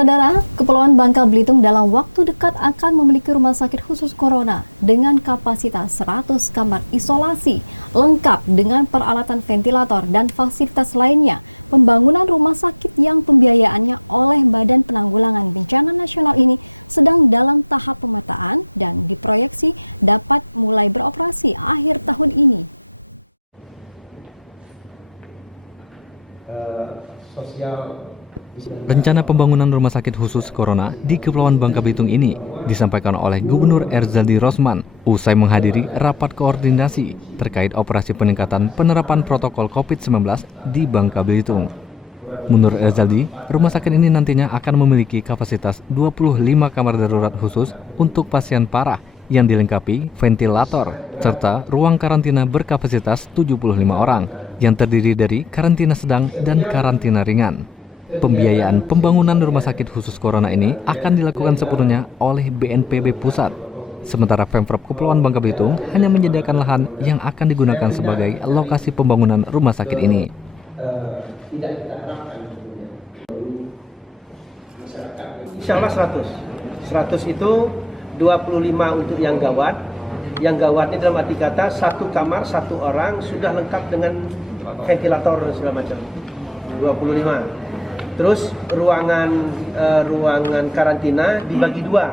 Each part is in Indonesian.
Saudara, Kepulauan Bangka Belitung dalam waktu dekat akan memiliki rumah sakit khusus corona dengan kapasitas 100 kamar isolasi, lengkap dengan peralatan ventilator dan fasilitas lainnya. Pembangunan rumah sakit yang pembiayaannya oleh Badan Penanggulangan Bencana Nasional ini sedang dalam tahap pemetaan dan diproyeksi dapat mulai beroperasi akhir tahun ini. Rencana pembangunan rumah sakit khusus corona di Kepulauan Bangka Belitung ini disampaikan oleh Gubernur Erzaldi Rosman usai menghadiri rapat koordinasi terkait operasi peningkatan penerapan protokol COVID-19 di Bangka Belitung. Menurut Erzaldi, rumah sakit ini nantinya akan memiliki kapasitas 25 kamar darurat khusus untuk pasien parah yang dilengkapi ventilator, serta ruang karantina berkapasitas 75 orang yang terdiri dari karantina sedang dan karantina ringan. Pembiayaan pembangunan rumah sakit khusus corona ini akan dilakukan sepenuhnya oleh BNPB Pusat. Sementara Pemprov Kepulauan Bangka Belitung hanya menyediakan lahan yang akan digunakan sebagai lokasi pembangunan rumah sakit ini. Insya Allah 100. 100 itu 25 untuk yang gawat. Yang gawatnya dalam arti kata satu kamar, satu orang sudah lengkap dengan ventilator dan segala macam. 25. Terus ruangan karantina dibagi dua,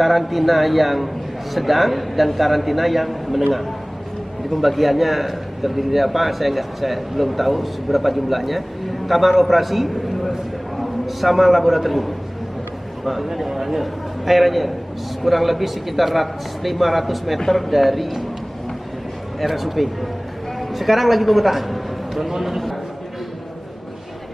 karantina yang sedang dan karantina yang menengah. Jadi pembagiannya terdiri dari apa? Saya belum tahu seberapa jumlahnya. Kamar operasi sama laboratorium. Nah, airnya kurang lebih sekitar 500 meter dari RSUP. Sekarang lagi pemetaan.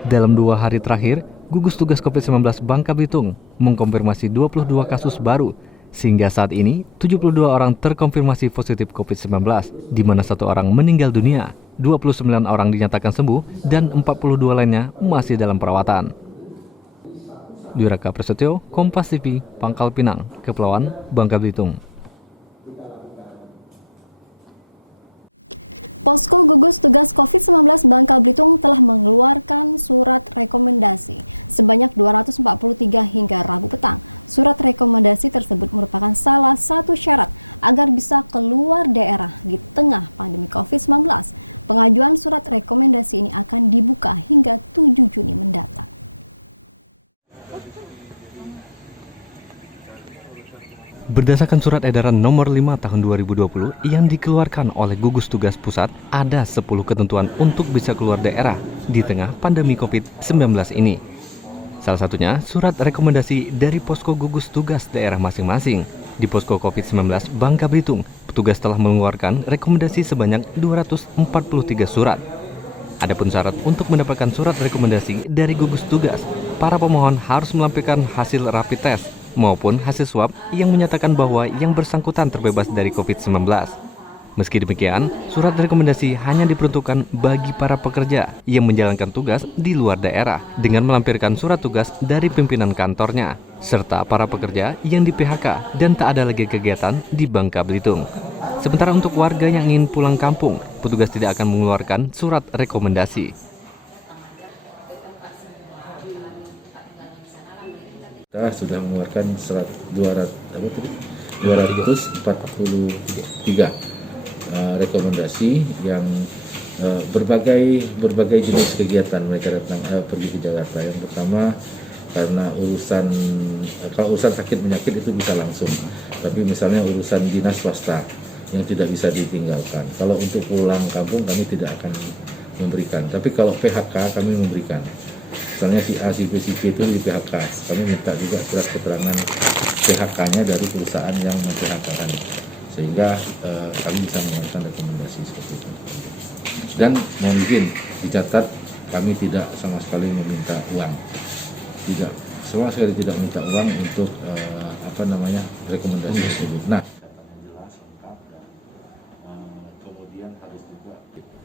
Dalam 2 hari terakhir, gugus tugas COVID-19 Bangka Belitung mengkonfirmasi 22 kasus baru, sehingga saat ini 72 orang terkonfirmasi positif COVID-19, di mana 1 orang meninggal dunia, 29 orang dinyatakan sembuh, dan 42 lainnya masih dalam perawatan. Dwiraka Prasetyo, Kompas TV, Pangkal Pinang, Kepulauan Bangka Belitung. Posko Gugus Tugas COVID-19 Bangka Belitung telah mengeluarkan surat rekomendasi sebanyak 243 hingga Rabu petang. Surat rekomendasi tersebut merupakan salah satu syarat agar bisa keluar daerah di tengah pandemi COVID-19. Pengajuan surat rekomendasi ini akan dibuka hingga 7 Juni mendatang. Berdasarkan surat edaran nomor 5 tahun 2020 yang dikeluarkan oleh gugus tugas pusat, ada 10 ketentuan untuk bisa keluar daerah di tengah pandemi COVID-19 ini. Salah satunya surat rekomendasi dari posko gugus tugas daerah masing-masing. Di posko COVID-19 Bangka Belitung, petugas telah mengeluarkan rekomendasi sebanyak 243 surat. Adapun syarat untuk mendapatkan surat rekomendasi dari gugus tugas, para pemohon harus melampirkan hasil rapid test maupun hasil swab yang menyatakan bahwa yang bersangkutan terbebas dari COVID-19. Meski demikian, surat rekomendasi hanya diperuntukkan bagi para pekerja yang menjalankan tugas di luar daerah dengan melampirkan surat tugas dari pimpinan kantornya, serta para pekerja yang di PHK dan tak ada lagi kegiatan di Bangka Belitung. Sementara untuk warga yang ingin pulang kampung, petugas tidak akan mengeluarkan surat rekomendasi. Kita sudah mengeluarkan 243 rekomendasi yang berbagai jenis kegiatan mereka datang pergi ke Jakarta. Yang pertama karena kalau urusan sakit penyakit itu bisa langsung, tapi misalnya urusan dinas swasta yang tidak bisa ditinggalkan. Kalau untuk pulang kampung kami tidak akan memberikan, tapi kalau PHK kami memberikan. Misalnya si A, si B, si C itu di PHK, kami minta juga surat keterangan PHK-nya dari perusahaan yang memphk-kan, sehingga kami bisa melakukan rekomendasi seperti itu. Dan mohon izin dicatat, kami tidak sama sekali meminta uang, sama sekali tidak meminta uang untuk rekomendasi tersebut. Nah,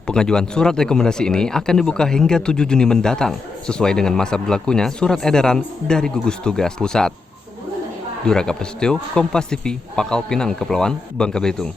pengajuan surat rekomendasi ini akan dibuka hingga 7 Juni mendatang, sesuai dengan masa berlakunya surat edaran dari gugus tugas pusat. Dwiraka Prasetyo, Kompas TV, Pangkal Pinang, Kepulauan Bangka Belitung.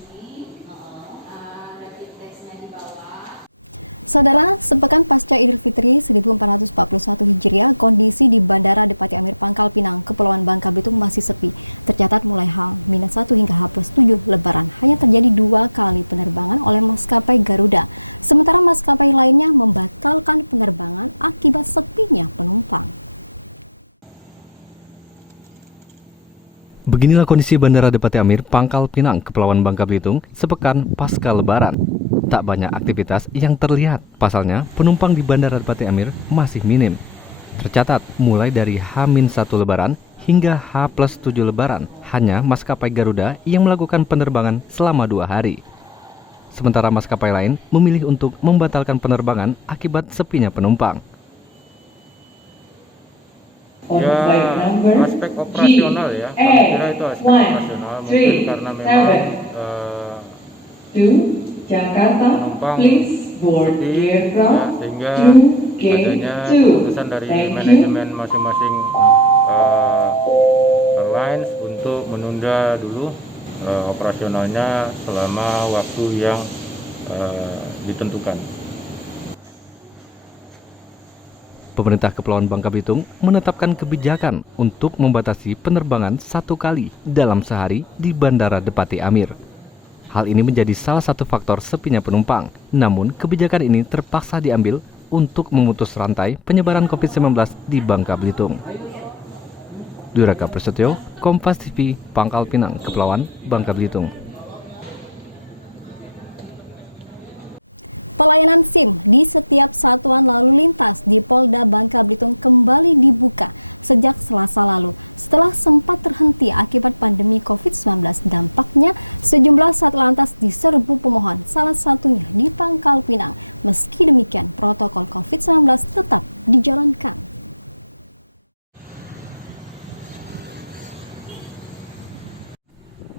Saudara, sepekan pasca Idul Fitri 1441 Hijriah, kondisi di Bandara Depati Amir Pangkal Pinang, Kepulauan Bangka Belitung masih sepi. Tercatat mulai H-1 hingga H+7 Lebaran hanya terjadi 2 kali penerbangan oleh maskapai Garuda. Sementara maskapai lainnya membatalkan penerbangan akibat sepinya penumpang. Beginilah kondisi Bandara Depati Amir Pangkal Pinang, Kepulauan Bangka Belitung sepekan pasca Lebaran. Tak banyak aktivitas yang terlihat. Pasalnya, penumpang di Bandara Depati Amir masih minim. Tercatat, mulai dari H-1 Lebaran hingga H+7 Lebaran, hanya maskapai Garuda yang melakukan penerbangan selama 2 hari. Sementara maskapai lain memilih untuk membatalkan penerbangan akibat sepinya penumpang. Ya, aspek operasional ya, saya kira itu aspek operasional, mungkin karena memang Jakarta, please board the aircraft sehingga through gate adanya 2. keputusan dari Thank manajemen masing-masing airlines untuk menunda dulu operasionalnya selama waktu yang ditentukan. Pemerintah Kepulauan Bangka Belitung menetapkan kebijakan untuk membatasi penerbangan 1 kali dalam sehari di Bandara Depati Amir. Hal ini menjadi salah satu faktor sepinya penumpang. Namun, kebijakan ini terpaksa diambil untuk memutus rantai penyebaran COVID-19 di Bangka Belitung. Duraka Prasetyo, Kompas TV, Pangkal Pinang, Kepulauan Bangka Belitung. Pelayanan SIM di setiap satuan lalu lintas di Polda Bangka Belitung kembali dibuka sejak Selasa lalu. Setelah sempat terhenti akibat pandemi COVID-19, dampaknya sejumlah satlantas diserbu pemohon, salah satunya di Pangkal Pinang. Meski demikian, protokol COVID-19 tetap dijalankan.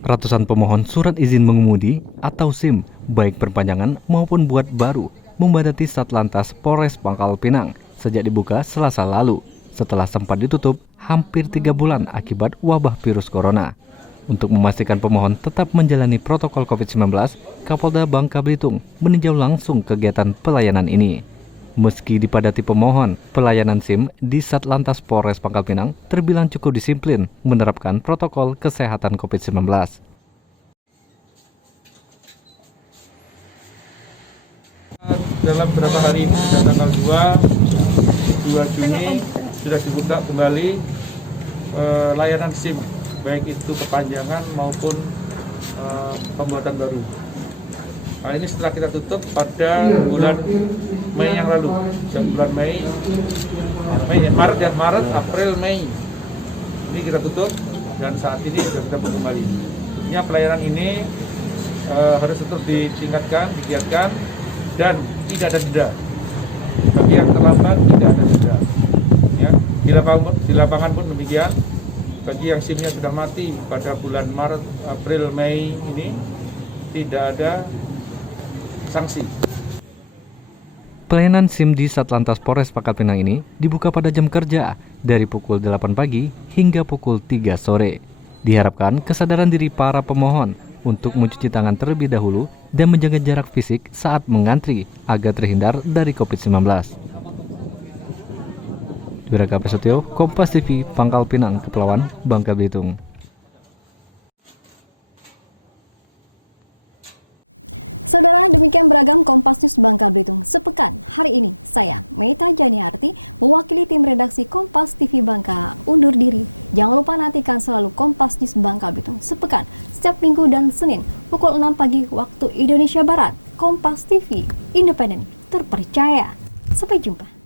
Ratusan pemohon surat izin mengemudi atau SIM, baik perpanjangan maupun buat baru, membadati Satlantas Polres Pangkal Pinang sejak dibuka Selasa lalu, setelah sempat ditutup hampir 3 bulan akibat wabah virus corona. Untuk memastikan pemohon tetap menjalani protokol COVID-19, Kapolda Bangka Belitung meninjau langsung kegiatan pelayanan ini. Meski dipadati pemohon, pelayanan SIM di Satlantas Polres Pangkal Pinang terbilang cukup disiplin menerapkan protokol kesehatan COVID-19. Dalam beberapa hari ini, tanggal 2 Juni, sudah dibuka kembali layanan SIM, baik itu perpanjangan maupun pembuatan baru. Nah, ini setelah kita tutup pada bulan Mei yang lalu, bulan Maret, April, Mei. Ini kita tutup dan saat ini sudah kita buka kembali. Ini pelayanan ini harus tetap ditingkatkan, digiatkan dan tidak ada jeda. Ya, di lapangan pun demikian. Bagi yang SIM-nya sudah mati pada bulan Maret, April, Mei ini tidak ada sanksi. Pelayanan SIM di Satlantas Polres Pangkal Pinang ini dibuka pada jam kerja dari pukul 8 pagi hingga pukul 3 sore. Diharapkan kesadaran diri para pemohon untuk mencuci tangan terlebih dahulu dan menjaga jarak fisik saat mengantri agar terhindar dari COVID-19. Duraka Prasetyo, Kompas TV, Pangkal Pinang, Kepulauan Bangka Belitung. Saudara, demikian beragam Kompas News Bangka Belitung sepekan hari ini. Saya, Meita Janiarti, mewakili tim redaksi Kompas TV Bangka, undur diri. Jangan lupa nantikan selalu Kompas News Bangka Belitung sepekan, setiap Minggu dan Senin, pukul 6 pagi waktu Indonesia Barat. Kompas TV, independen, terpercaya. Sampai jumpa.